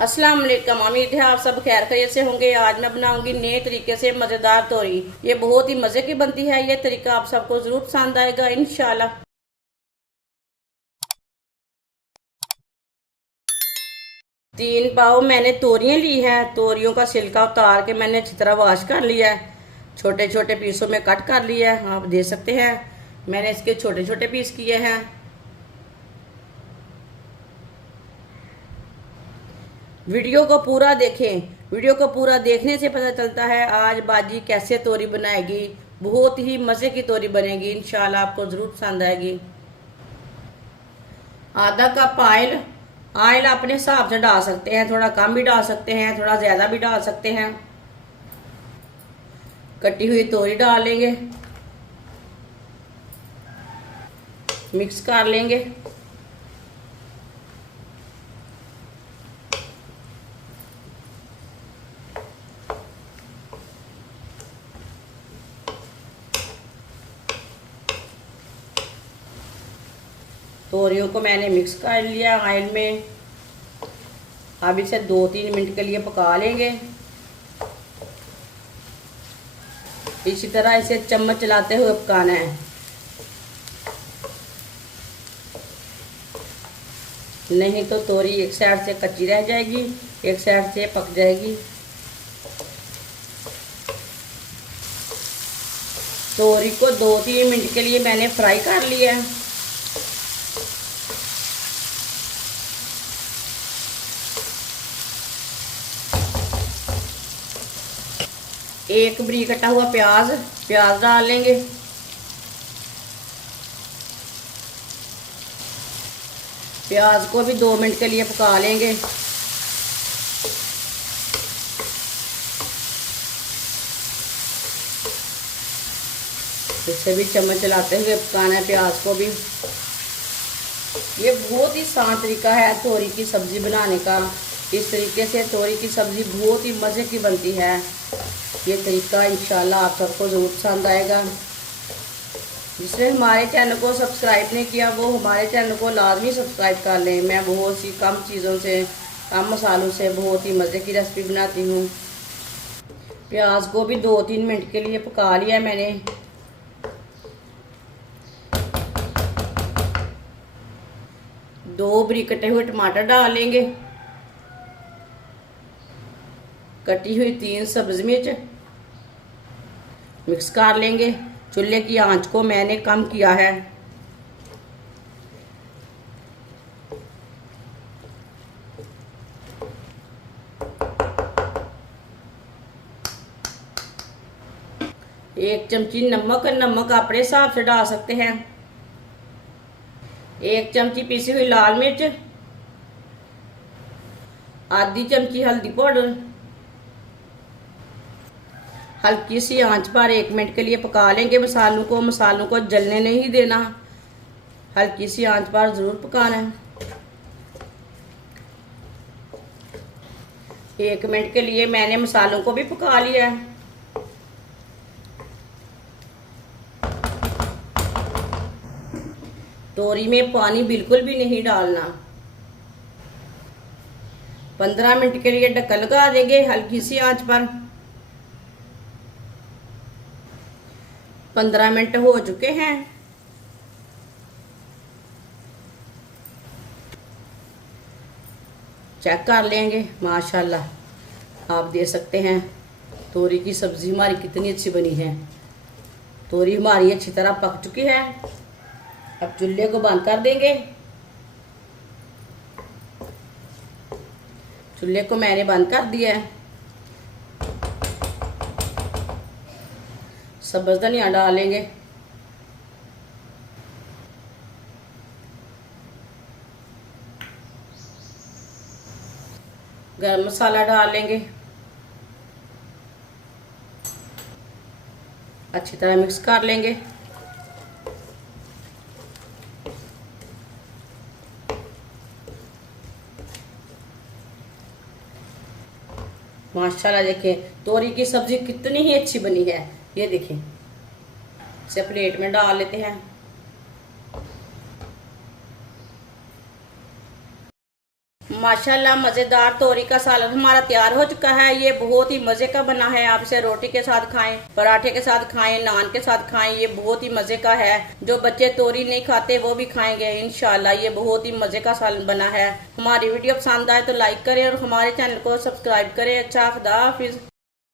अस्सलाम वालेकुम। उम्मीद है आप सब खैर खैरियत से होंगे। आज मैं बनाऊंगी नए तरीके से मज़ेदार तोरी। ये बहुत ही मज़े की बनती है। ये तरीका आप सबको ज़रूर पसंद आएगा इंशाल्लाह। 3 पाव मैंने तोरियां ली हैं। तोरियों का छिलका उतार के मैंने अच्छी तरह वॉश कर लिया है। छोटे छोटे पीसों में कट कर लिया है, आप देख सकते हैं। मैंने इसके छोटे छोटे पीस किए हैं। वीडियो को पूरा देखें। वीडियो को पूरा देखने से पता चलता है आज बाजी कैसे तोरी बनाएगी। बहुत ही मज़े की तोरी बनेगी इंशाल्लाह, आपको ज़रूर पसंद आएगी। आधा कप ऑयल। ऑयल अपने हिसाब से डाल सकते हैं, थोड़ा कम भी डाल सकते हैं, थोड़ा ज़्यादा भी डाल सकते हैं। कटी हुई तोरी डाल लेंगे, मिक्स कर लेंगे। तोरियों को मैंने मिक्स कर लिया ऑयल में। अब इसे 2-3 मिनट के लिए पका लेंगे। इसी तरह इसे चम्मच चलाते हुए पकाना है, नहीं तो तोरी एक साइड से कच्ची रह जाएगी, एक साइड से पक जाएगी। तोरी को 2-3 मिनट के लिए मैंने फ्राई कर लिया है। एक बरीक कटा हुआ प्याज डाल लेंगे। प्याज को भी 2 मिनट के लिए पका लेंगे। इसे भी चम्मच चलाते हुए पकाना है प्याज को भी। ये बहुत ही आसान तरीका है तोरी की सब्ज़ी बनाने का। इस तरीके से तोरी की सब्ज़ी बहुत ही मज़े की बनती है। ये तरीका इंशाल्लाह आप सबको ज़रूर पसंद आएगा। जिसने हमारे चैनल को सब्सक्राइब नहीं किया वो हमारे चैनल को लाजमी सब्सक्राइब कर लें। मैं बहुत सी कम चीज़ों से, कम मसालों से बहुत ही मज़े की रेसिपी बनाती हूँ। प्याज को भी 2-3 मिनट के लिए पका लिया मैंने। दो बरीक कटे हुए टमाटर डाल लेंगे। कटी हुई 3 सब्ज़ मिर्च मिक्स कर लेंगे। चूल्हे की आंच को मैंने कम किया है। एक चमची नमक अपने हिसाब से डाल सकते हैं। 1 चमची पीसी हुई लाल मिर्च, आधी चमची हल्दी पाउडर। हल्की सी आंच पर 1 मिनट के लिए पका लेंगे मसालों को जलने नहीं देना, हल्की सी आंच पर ज़रूर पकाना है। 1 मिनट के लिए मैंने मसालों को भी पका लिया है। तोरी में पानी बिल्कुल भी नहीं डालना। 15 मिनट के लिए ढक्कन लगा देंगे हल्की सी आंच पर। 15 मिनट हो चुके हैं। चेक कर लेंगे। माशाल्लाह आप देख सकते हैं तोरी की सब्ज़ी हमारी कितनी अच्छी बनी है। तोरी हमारी अच्छी तरह पक चुकी है। अब चूल्हे को बंद कर देंगे। चूल्हे को मैंने बंद कर दिया है। सब्ज़ धनिया डालेंगे। गरम मसाला डाल लेंगे। अच्छी तरह मिक्स कर लेंगे। माशाल्लाह देखें तोरी की सब्ज़ी कितनी ही अच्छी बनी है। ये देखें, इसे प्लेट में डाल लेते हैं। माशाल्लाह मज़ेदार तोरी का सालन हमारा तैयार हो चुका है। ये बहुत ही मज़े का बना है। आप इसे रोटी के साथ खाएं, पराठे के साथ खाएं, नान के साथ खाएं। ये बहुत ही मज़े का है। जो बच्चे तोरी नहीं खाते वो भी खाएंगे इंशाल्लाह। ये बहुत ही मज़े का सालन बना है। हमारी वीडियो पसंद आए तो लाइक करें और हमारे चैनल को सब्सक्राइब करें। अच्छा, खुदा हाफिज़।